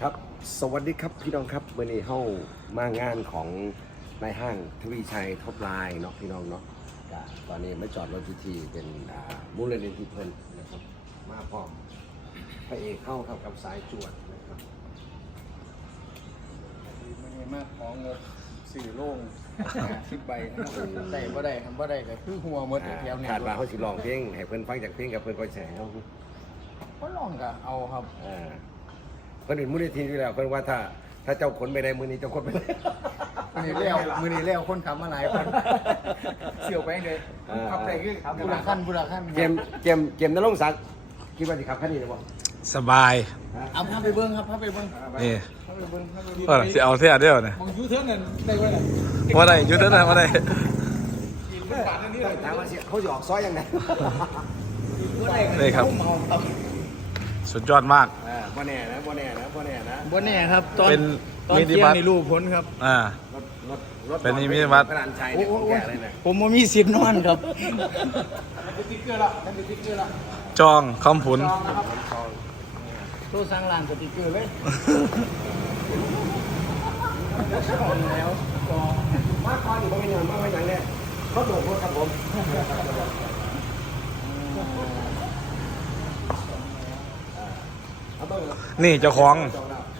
ครับ สวัสดีครับพี่น้องครับวันนี้เข้ามางานของนายห้างทวีชัยท็อปไลน์เนาะพี่น้องเนาะก็ตอนนี้ไม่จอดรถทีทีเป็นอ่ามูลนิธิเพิ่นนะครับ มาพร้อมพระเอกเข้าครับกับสายจวดนะครับมันมีมากของงบสี่โล่งสิบใบนะครับได้บ่ได้ทำบ่ได้ก็คือหัวหมดอ่าแถวเนี่ยขาดว่าเขาสิร้องเพลงให้เพิ่นฟังจากเพลงกับเพิ่นก็แสเขาก็ลองก็เอาครับอ่า เพิ่นเป็นมูลนิธิอยู่แล้วเพิ่นว่าถ้า ถ้าเจ้าขนไปได้มือนี้เจ้าขนไปได้มือนี้เลี้ยวมือนี้เลี้ยวคนขับมาหลายคนเสี่ยวไปเลยขับได้คือบุราขั้นบุราขั้นเกมเกมเกมนรงค์ศักดิ์คิดว่าสิขับคันนี้ได้บ่สบายเอาพาไปเบิ้งครับพาไปเบิ้งนี่พาไปเบิ้งพาไปเบิ้งก็สิเอาเสียเดียวเนี่ยมองยูเทิร์นนั่นได้ไว้น่ะว่าได้อยุดนั้นนะว่าได้กินลูกบาทอันนี้เลยถามว่าสิเขาจะออกซอยยังไงบ่ได้นี่ครับเมาครับ สุดยอดมาก อ่าบ่แน่นะบ่แน่นะบ่แน่นะบ่แน่ครับ ตอนเป็นตอนมินิเที่ยบังส ในรูปพ้นครับอ่า รถรถรถเป็นนิมิตวัด พระรานชัยเนี่ยของแกเลยนะผมบ่มีสิทธิ์นอนครับสติ๊กเกอร์ละสติ๊กเกอร์ละจองคำผุนโซ่สร้างร้านสติ๊กเกอร์เลยแล้วมาก่อนนี่บ่เป็นหยังมาไว้หยังเนี่ยเขาโดดรถครับผม เอาเบิ่งนี่เจ้าของ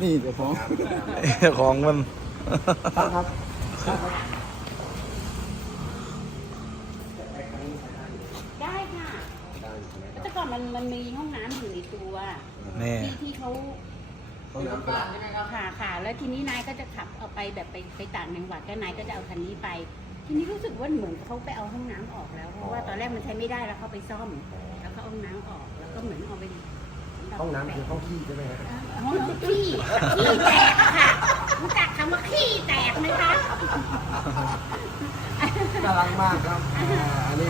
นี่เดี๋ยวผมเจ้าของมันครับได้ค่ะแต่ก่อนมันมันมีห้องน้ำอยู่ในตัวนี่ที่ที่เขาห้องน้ำเป็นค่ะค่ะ แล้วทีนี้นายก็จะขับเอาไปแบบไปไปต่างจังหวัดก็นายก็จะเอาคันนี้ไป ทีนี้รู้สึกว่าเหมือนเขาไปเอาห้องน้ำออกแล้วเพราะว่าตอนแรกมันใช้ไม่ได้แล้วเขาไปซ่อม แล้วก็เอาห้องน้ำออกแล้วก็เหมือนเอาไป ห้องน้ำคือห้องขี้ใช่ไหมฮะห้องน้ำขี้ขี้แตกอะค่ะรู้จักคำว่าขี้แตกไหมคะ น่ารักมากครับอ่าอันนี้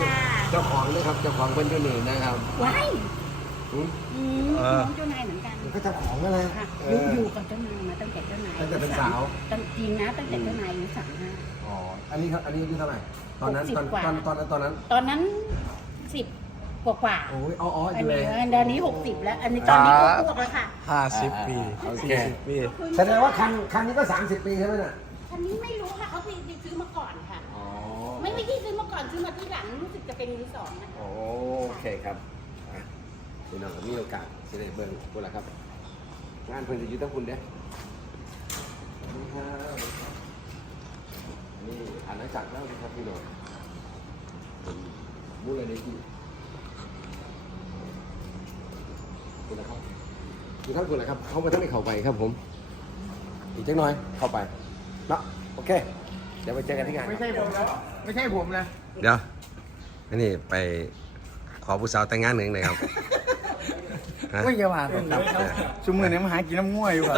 เจ้าของนะครับเจ้าของเป็นเจ้าหนึ่งนะครับว้ายอืมอืมน้องเจ้านายเหมือนกันก็เจ้าของนั่นแหละค่ะเออยู่อ อยู่กับเจ้านายมาตั้งแต่เจ้านายตั้งแต่เป็นสาว ตั้งจริงนะตั้งแต่เจ้านายอายุสามห้า อ๋ออันนี้ครับอันนี้อายุเท่าไหร่ตอนนั้นตอน60กว่า ตอนตอนนั้นตอนนั้น ตอนนั้นสิบ กว่ากว่าโอ้ยอ๋ออ๋ออัอนยู่เลนี้ยตอนนี้หกสิบแล้ว อันนี้ตอนนี้อ่าก็พวกแล้วค่ะห้าสิบปีโอเค สี่สิบปี แสดงว่าคันคันนี้ก็ 30 ปีใช่ไหมน่ะคันนี้ไม่รู้ค่ะเขาไปไปซื้อมาก่อนค่ะ อ๋อไม่ไม่ที่ซื้อมาก่อนซื้อมาที่หลังรู้สึกจะเป็นมือสองนะโอเคครับอะพี่น้องก็มีโอกาสจะได้เบิ่งพวกละครับ งานเพิ่นจะอยู่ทั้งคุณเด้สวัสดีครับนี่อาณาจักรแล้วนะครับพี่น้องเป็นมูลนิธิ คุณนะครับอยู่ทั้งคุณนะครับ เขามาทั้งไม่เข้าไปครับผม อีกจังหน่อยเข้าไปเนาะโอเค เดี๋ยวไปเจอกันที่งานไม่ใช่ผมแล้ว ไม่ใช่ผมนะเดี๋ยวอันนี้ไปขอผู้สาวแต่งงานหนึ่งหน่อยครับฮะ ไม่เกี่ยวกับผมครับชุมมือเนี่ยมาหากินน้ำง่วยอยู่อะ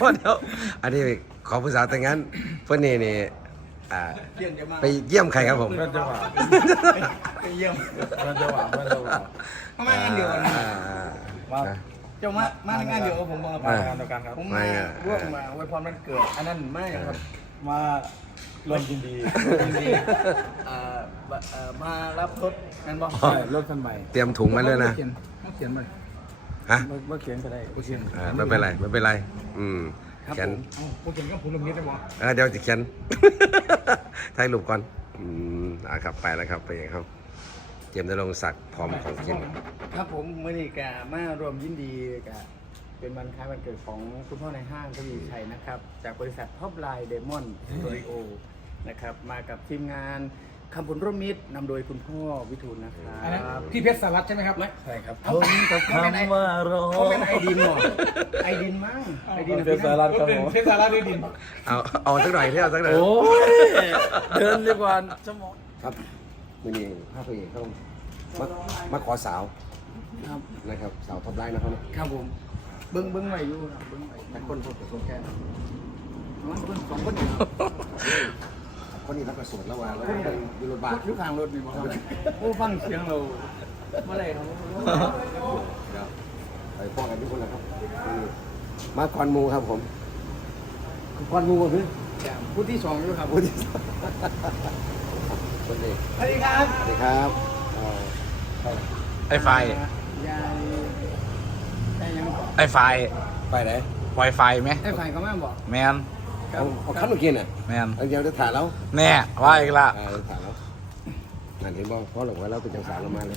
พ่อเดี๋ยวอันนี้ขอผู้สาวแต่งงานเพื่อนนี่นี่อ่าเยี่ยมจะมาไปเยี่ยมใครครับผมไปเยี่ยมมันจะหวานมันจะหวานเขามางานเดียวกันนะ อ่าอ่าเจ้ามามาในงานเดียวกับผมมาอ่างานเดียวกันครับ ผมมาร่วมมาอวยพรวันเกิด อันนั้นไม่ครับมาลงยินดียินดีเอ่อมาเอ่อมารับรถนั่นบอกใช่รถคันใหม่เตรียมถุงมาเลยนะ เขียนเขียนมาฮะเมื่อเขียนก็ได้เขียนอ่าไม่เป็นไรไม่เป็นไร อืมครับเขียนผมเมื่อเขียนก็ผมลงนี้ได้บ่เออเดี๋ยวจะเขียน ถ่ายรูปก่อน อืมอ่าครับไปแล้วครับไปครับ เตรียมจะลงศักดิ์พร้อมของกินครับผมมื่อนี้กมารวมยินดีกับเป็นวันคล้ายวันเกิดของคุณพ่อในห้างทวีชัยนะครับ จากบริษัทท็อปไลน์เดมอนสตูดิโอนะครับมากับทีมงานคำผลร่วมมิตรนำโดยคุณพ่อวิทูลนะครับพี่เพชรสารัตใช่ไหมครับไม่ใช่ครับผมกับคำว่ารอเขาเป็นไอดินหรอไอดินมั้งไอดินเพชรสารัตครับผมเพชรสารัตดินเอาเอาสักหน่อยที่เอาสักหน่อยโอ้ยเดินดีกว่าสมองครับ มื่อนี้ภาพเอกเขามามาขอสาวครับ นะครับ สาวท็อปไลน์นะครับครับผม เบิ้งเบิ้งไว้อยู่ครับเบิ้งไว้แต่คนพวกคนแก่น้องเบิ้งสองคนอยู่คนนี้รับกระสุนแล้วว่าแล้วไปอยู่รถบ้านยุคทางรถนี่บอกโอ้ฟังเสียงเราเมื่อไรครับเดี๋ยวไปพ่อกันทุกคนนะครับนี่มาก่อนหมูครับผมก่อนหมูก็คือผู้ที่สองอยู่ครับผู้ที่สอง คนเอกสวัสดีครับสวัสดีครับเอ่อไอ้ไฟยายยายยังไอ้ไฟไปไหนไไวไฟไหมไอ้ฝ่ายก็มาบอกแมนครัเอาบเอาขั้นเมื่อกี้น่ะแมนเอาเดี๋ยวจะถ่ายแล้วแน่ว่าอีกละอ่าถ่ายแล้วนั่นเห็นบ่เพราะหลงไว้แล้วเป็นจังสารเรามาเลย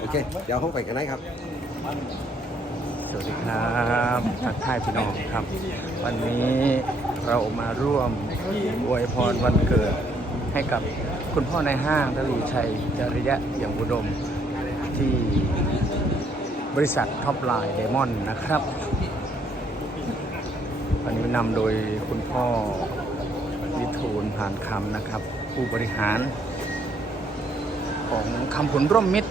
โอเคเดี๋ยวห้องไปกันได้ครับ สวัสดีครับทักทายพี่น้องครับ วันนี้เรามาร่วมอวยพรวันเกิด ให้กับคุณพ่อในห้างทวีชัยจริยะอย่างอุดมที่บริษัทท็อปไลน์เดมอนนะครับ วันนี้นำโดยคุณพ่อวิทูลผ่านคำนะครับ ผู้บริหาร ของคำผลร่วมมิตร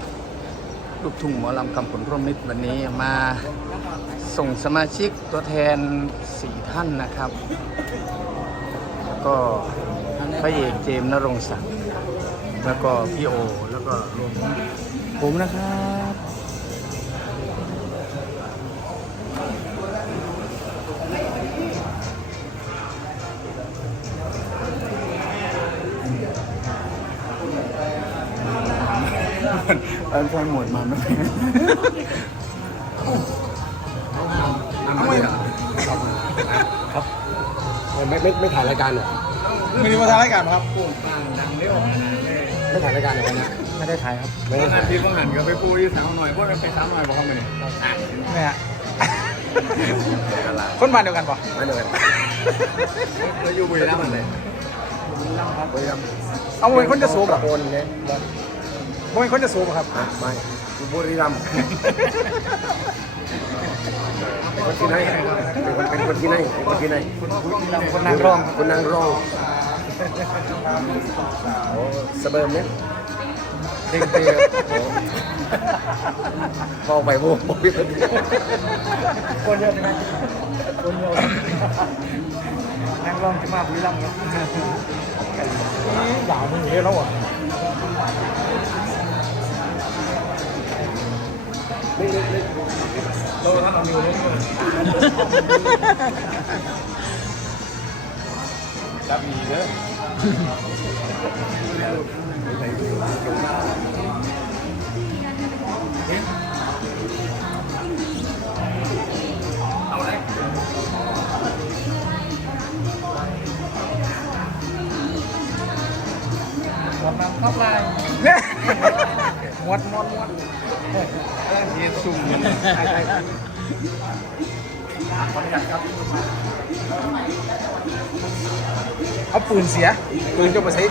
ลูกทุ่งหมอลำคำผลร่วมมิตรวันนี้มาส่งสมาชิกตัวแทนสี่ท่านนะครับแล้วก็ ระเอกเจมส์นรงศักดิ์แล้วก็พี่โอ แล้วก็รวมผมนะครับเออใช่หมดมาไหมทำไมครับไม่ไม่ไม่ถ่ายรายการเหรอ ไม่ได้มาทำรายการครับไม่ถ่ายรายการเหรอวันนี้ไม่ได้ถ่ายครับไม่ได้ถ่ายที่ว่าหันกับไปปูที่สาวหน่อยพวกนั้นไปสาวหน่อยบอกเขามาเนี่ยแม่คนบ้านเดียวกันปะไม่เลยเราอยู่บุรีรัมย์เลยบุรีรัมย์เอาเป็นคนจะสูบตะอะโกนเนี่ยเป็นคนจะสูบครับอะไม่อยู่บุรีรัมย์เป็นคนที่ไหนเป็นคนเป็นคนที่ไหนเป็นคนที่ไหนคนนางรองคนนางรอง โอ้สะเบิร์มเนี่ยเด้งเตียวพอไปโว้บอกพี่เป็นคนเยอะไหมคนเยอะนางรองจะมาบุรีรัมย์ครับนี่ด่ามึงเยอะแล้วอะจับมีเด้อเอาเลย หมดน้ำเข้าไปเนี่ย หมดหมดหมดร่างเสียสุ่มใช่ใช่เอาปืนเสียปืนจะมาใช้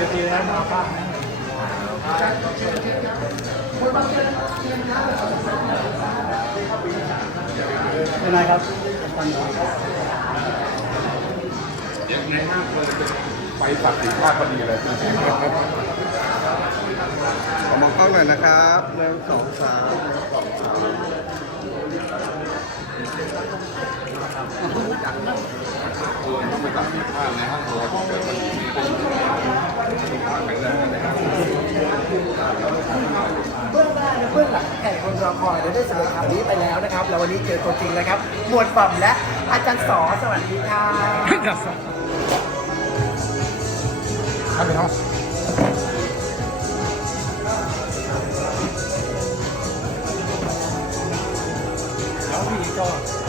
เดี๋ยวทีแล้วมางเป็นไงครับไปปักติดภาพพอดีเลยขอมองกล้องหน่อยนะครับหนึ่งสองสาม เบื้องหน้าและเบื้องหลังแห่งคนรอคอยเราได้สนอข่าวนี้ไปแล้วนะครับ แล้ววันนี้เจอตัวจริงแล้วครับ หมวดป่อมและอาจารย์สอสวัสดีครับครับ 交了。